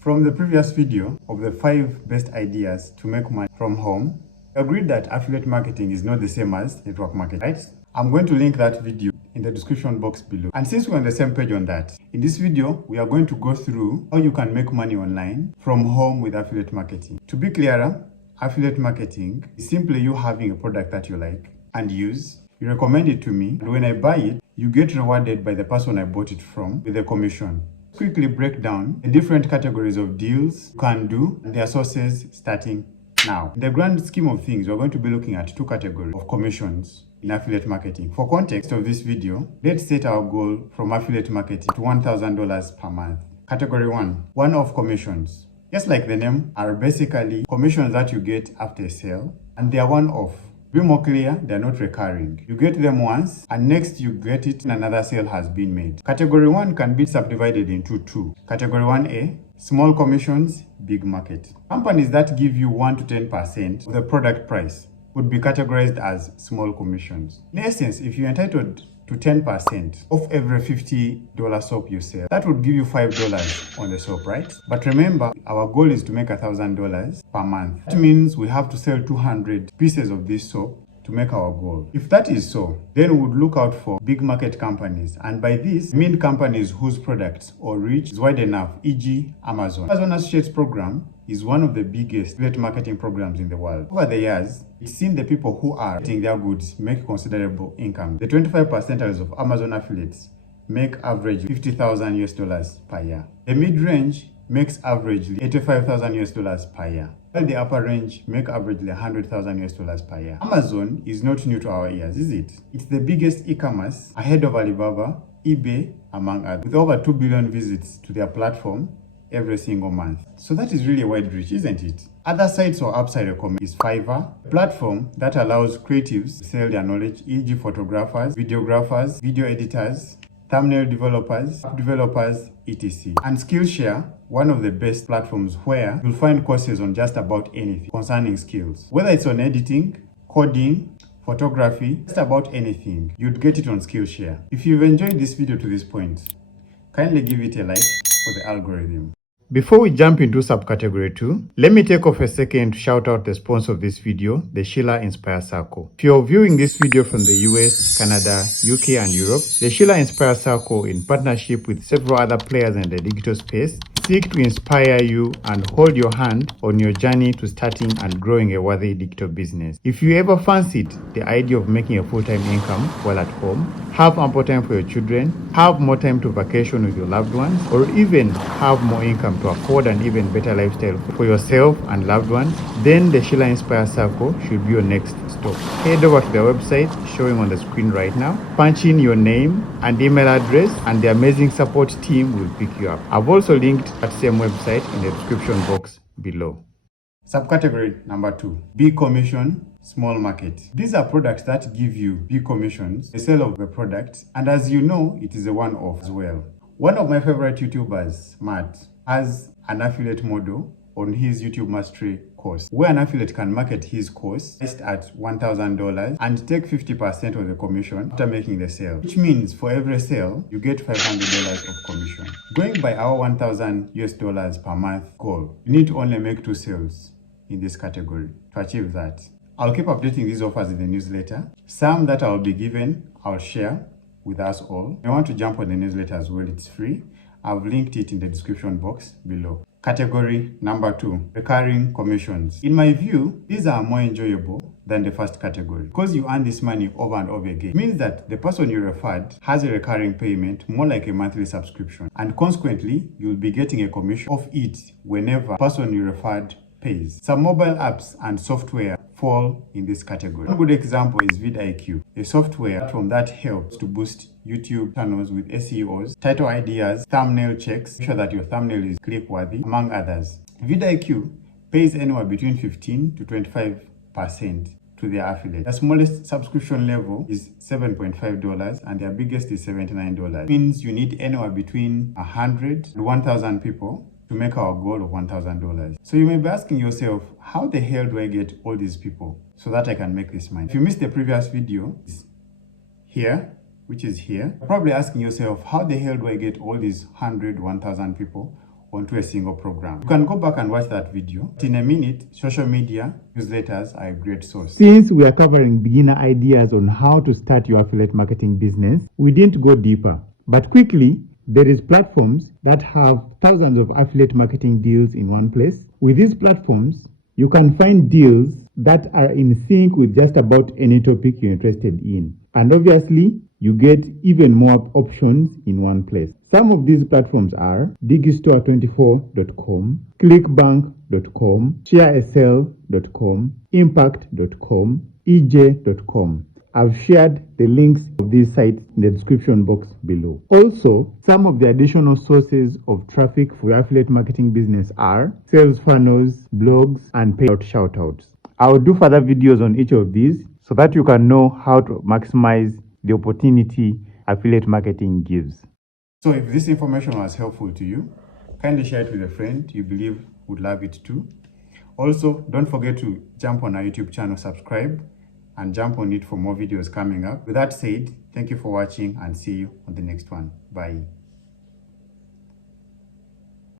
From the previous video of the 5 best ideas to make money from home, we agreed that affiliate marketing is not the same as network marketing, right? I'm going to link that video in the description box below. And since we're on the same page on that, in this video, we are going to go through how you can make money online from home with affiliate marketing. To be clearer, affiliate marketing is simply you having a product that you like and use. You recommend it to me, and when I buy it, you get rewarded by the person I bought it from with a commission. Quickly break down the different categories of deals you can do and their sources starting now. In the grand scheme of things, we're going to be looking at 2 categories of commissions in affiliate marketing. For context of this video, let's set our goal from affiliate marketing to $1,000 per month. Category 1, one-off commissions. Just like the name, are basically commissions that you get after a sale, and they are one-off. To be more clear, they are not recurring. You get them once, and next you get it and another sale has been made. Category 1 can be subdivided into 2. Category 1A, small commissions, big market. Companies that give you 1 to 10% of the product price would be categorized as small commissions. In essence, if you're entitled to 10% of every $50 soap you sell, that would give you $5 on the soap, right? But remember, our goal is to make $1,000 per month. That means we have to sell 200 pieces of this soap to make our goal. If that is so, then we would look out for big market companies, and by this I mean companies whose products or reach is wide enough, e.g. Amazon. Amazon Associates program is one of the biggest affiliate marketing programs in the world. Over the years, it's seen the people who are getting their goods make considerable income. The 25% of Amazon affiliates make average $50,000 per year. The mid-range makes averagely $85,000 per year, while the upper range make averagely $100,000 per year. Amazon is not new to our ears, is it? It's the biggest e-commerce ahead of Alibaba, eBay, among others, with over 2 billion visits to their platform every single month. So that is really a wide reach, isn't it? Other sites or apps I recommend is Fiverr, a platform that allows creatives to sell their knowledge, e.g. photographers, videographers, video editors, thumbnail developers, app developers, etc. And Skillshare, one of the best platforms where you'll find courses on just about anything concerning skills. Whether it's on editing, coding, photography, just about anything, you'd get it on Skillshare. If you've enjoyed this video to this point, kindly give it a like for the algorithm. Before we jump into subcategory 2, let me take off a second to shout out the sponsor of this video, the Sheila Inspire Circle. If you're viewing this video from the US, Canada, UK and Europe, the Sheila Inspire Circle, in partnership with several other players in the digital space, seek to inspire you and hold your hand on your journey to starting and growing a worthy digital business. If you ever fancied the idea of making a full-time income while at home, have ample time for your children, have more time to vacation with your loved ones, or even have more income to afford an even better lifestyle for yourself and loved ones, then the Sheila Inspire Circle should be your next stop. Head over to their website showing on the screen right now, punch in your name and email address, and the amazing support team will pick you up. I've also linked that same website in the description box below. Subcategory number 2, big commission, small market. These are products that give you big commissions, the sale of the product, and as you know, it is a one-off as well. One of my favorite YouTubers, Matt, has an affiliate model on his YouTube Mastery course, where an affiliate can market his course priced at $1,000 and take 50% of the commission after making the sale, which means for every sale, you get $500 of commission. Going by our $1,000 per month goal, you need to only make 2 sales in this category to achieve that. I'll keep updating these offers in the newsletter. Some that I'll be given, I'll share with us all. If you want to jump on the newsletter as well, it's free. I've linked it in the description box below. Category number 2, recurring commissions. In my view, these are more enjoyable than the first category because you earn this money over and over again. It means that the person you referred has a recurring payment, more like a monthly subscription, and consequently, you'll be getting a commission of it whenever the person you referred pays. Some mobile apps and software fall in this category. One good example is vidIQ, a software platform that helps to boost YouTube channels with SEOs, title ideas, thumbnail checks, make sure that your thumbnail is click-worthy, among others. vidIQ pays anywhere between 15 to 25% to their affiliate. The smallest subscription level is $7.5 and their biggest is $79. It means you need anywhere between 100 and 1,000 people to make our goal of $1,000. So you may be asking yourself, how the hell do I get all these people so that I can make this money? If you missed the previous video, it's here, which is here. You're probably asking yourself, how the hell do I get all these 100, 1,000 people onto a single program. You can go back and watch that video. In a minute, social media newsletters are a great source. Since we are covering beginner ideas on how to start your affiliate marketing business, we didn't go deeper. But quickly, there is platforms that have thousands of affiliate marketing deals in one place. With these platforms, you can find deals that are in sync with just about any topic you're interested in. And obviously, you get even more options in one place. Some of these platforms are digistore24.com, clickbank.com, sharesl.com, impact.com, ej.com. I've shared the links of these sites in the description box below. Also, some of the additional sources of traffic for your affiliate marketing business are sales funnels, blogs, and payout shoutouts. I'll do further videos on each of these so that you can know how to maximize the opportunity affiliate marketing gives. So if this information was helpful to you, kindly share it with a friend you believe would love it too. Also, don't forget to jump on our YouTube channel, subscribe, and jump on it for more videos coming up. With that said, thank you for watching and see you on the next one. Bye.